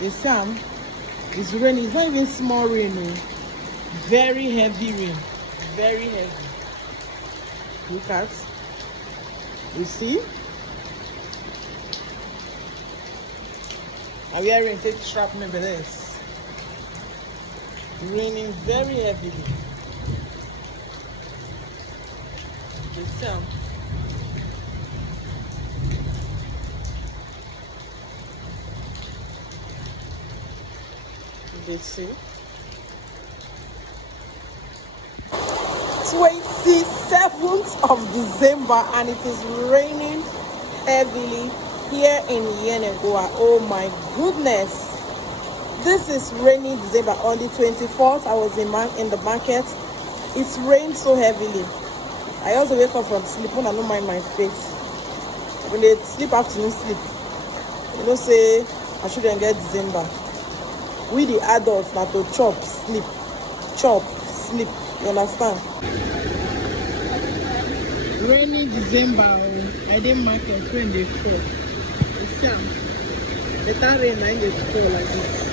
The sun is raining. It's not even small rain. Very heavy rain. Very heavy. Look at. You see? Are we hearing take shrapnel with this? Raining very heavily. The sun. They see. 27th of December and it is raining heavily here in Yenagoa. Oh my goodness. This is rainy December. On the 24th, I was in the market. It rained so heavily. I also wake up from sleep when I don't mind my face. When they sleep afternoon sleep, you know, say I shouldn't get December. We the adults now to chop, sleep, you understand? Rainy December, I didn't market when they fall. It's the rain I get fall like this.